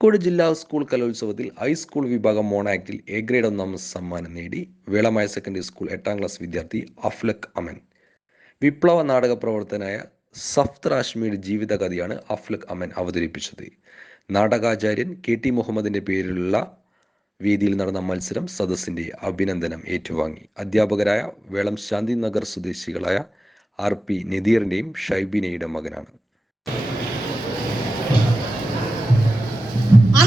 കോഴിക്കോട് ജില്ലാ സ്കൂൾ കലോത്സവത്തിൽ ഹൈസ്കൂൾ വിഭാഗം മോണാക്ടിൽ എ ഗ്രേഡ് ഒന്നാം സമ്മാനം നേടി വേളമായ സെക്കൻഡറി സ്കൂൾ എട്ടാം ക്ലാസ് വിദ്യാർത്ഥി അഫ്ലക് അമൻ. വിപ്ലവ നാടക പ്രവർത്തനായ സഫ്ത് റാഷ്മിയുടെ ജീവിതകഥയാണ് അഫ്ലക് അമൻ അവതരിപ്പിച്ചത്. നാടകാചാര്യൻ കെ ടി മുഹമ്മദിന്റെ പേരിലുള്ള വേദിയിൽ നടന്ന മത്സരം സദസ്സിന്റെ അഭിനന്ദനം ഏറ്റുവാങ്ങി. അധ്യാപകരായ വേളം ശാന്തിനഗർ സ്വദേശികളായ ആർ പി നദീറിന്റെയും ഷൈബിനയുടെ മകനാണ്.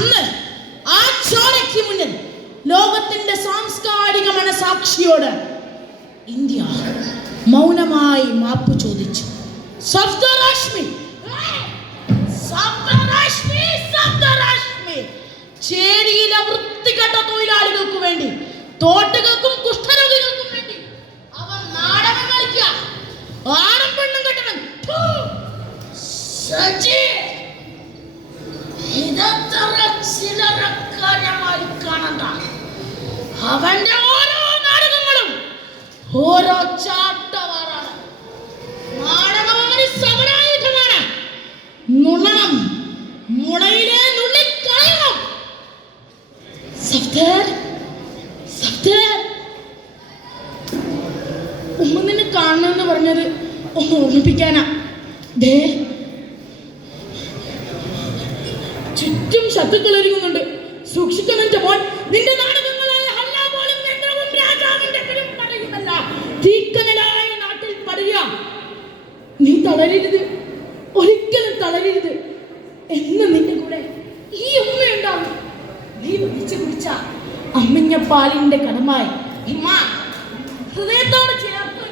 അന്ന് ആ ചോരയ്ക്ക് മുന്നിൽ ലോകത്തിന്റെ സാംസ്കാരിക മനസാക്ഷിയോട് ഇന്ത്യ മൗനമായി മാപ്പ് ചോദിച്ചു. സപ്തരാഷ്മി സപ്തരാഷ്മി സപ്തരാഷ്മി ചേരിയിലെ വൃത്തികെട്ട തൊഴിലാളികൾക്ക് വേണ്ടി തോട്ടുകൾക്കും കുഷ്ഠരോഗികൾക്കും വേണ്ടി അവൻ നാടകം കളിക്കുക. അവന്റെ ഓരോ നാടകങ്ങളും ഓരോ നാടകം സഫ്തർ സഫ്തർ. ദേ. ചുറ്റും ശത്രുക്കൾ ഒരുങ്ങുന്നുണ്ട്. സൂക്ഷിക്കണം പോൻ മോൻ. നിന്റെ നാടകങ്ങളായ വിളിച്ചു കുടിച്ച അമ്മഞ്ഞ പാലിന്റെ കടമായി ഉമ്മ ഹൃദയത്തോട് ചേർത്ത്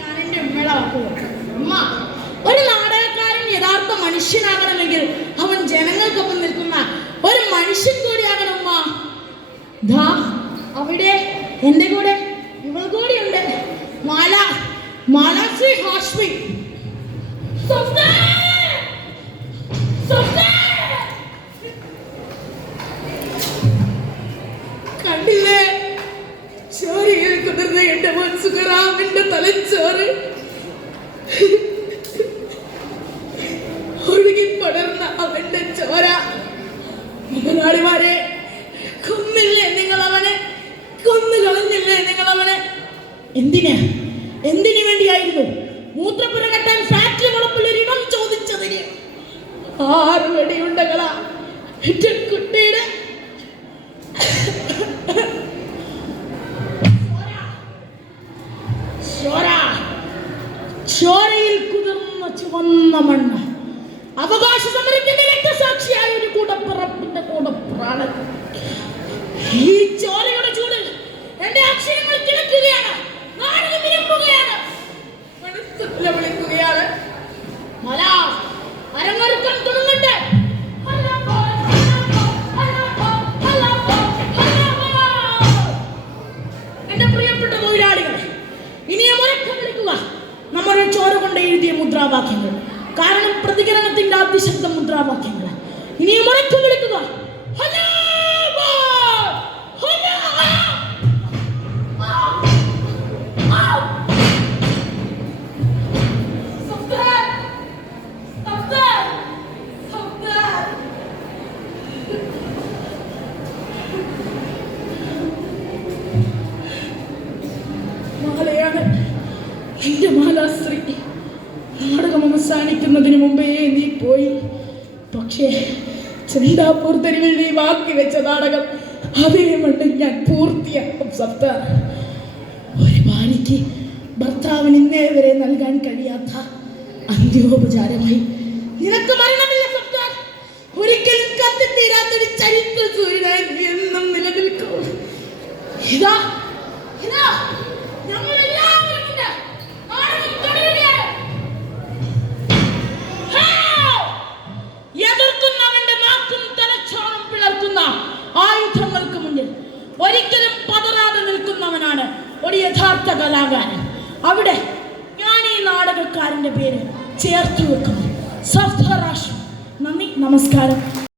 ഞാൻ എന്റെ ഉമ്മയുടെ വാക്കുകൾ ഒരു നാടകക്കാരൻ യഥാർത്ഥ മനുഷ്യനാകണമെങ്കിൽ അവൻ ജനങ്ങൾക്കൊപ്പം നിൽക്കുന്ന ഒരു മനുഷ്യൻ കൂടിയാകണം ഉമ്മ. ദാ അവിടെ എന്റെ കൂടെ ഇവൾ കൂടിയുണ്ട്. മാല മാലാശ്രീ ഹാഷ്മി. സ്വപ്നേ! തലച്ചോറ് ഒഴുകി പടർന്ന അവന്റെ ചോര. മുതലാളിമാരെ കൊന്നില്ലേ നിങ്ങൾ അവനെ കൊന്നു കളഞ്ഞില്ലേ നിങ്ങൾ അവനെ എന്തിനാ? എന്തിനു വേണ്ടിയായിരുന്നു? മൂത്രപ്പുര കെട്ടാൻ ഫാക്ടറി വളപ്പിൽ ഒരിടം ചോദിച്ചതിന്. ആറ് വെടിയുണ്ടകളാ എന്റെ കുട്ടിയുടെ ചോര ചോരയിൽ കുതിർന്ന ചുവന്ന മണ്ണ് മുദ്രാവാക്യങ്ങൾ കാരണം പ്രതികരണത്തിന്റെ അതിശബ്ദ മുദ്രാവാക്യങ്ങൾ ഇനി മുറക്കം വിളിക്കുക. എന്റെ മാലാശ്രീ. നാടകം അവസാനിക്കുന്നതിന് മുമ്പേ നീ പോയി. പക്ഷേ ചെണ്ടാപ്പൂർ തെരുവിൽ നീ ബാക്കി വെച്ച നാടകം അതേ മണ്ട് ഞാൻ പൂർത്തിയാക്കും സപ്ത ഒരു ഭാര്യയ്ക്ക് ഭർത്താവിന് ഇന്നേ വരെ നൽകാൻ കഴിയാത്ത അന്ത്യോപചാരമായി നിനക്ക് മരണമില്ല സപ്ത ഒരിക്കലും കത്തിത്തീരാത്തൊരു ചരിത്ര സൂര്യനായി എന്നും നിലനിൽക്കും. ഇതാ ഇതാ ഞങ്ങളെല്ലാവരും യഥാർത്ഥ കലാകാരൻ. അവിടെ ഞാൻ ഈ നാടകക്കാരന്റെ പേര് ചേർത്ത് വെക്കുന്നു. സഫ്തറാഷ് നന്ദി നമസ്കാരം.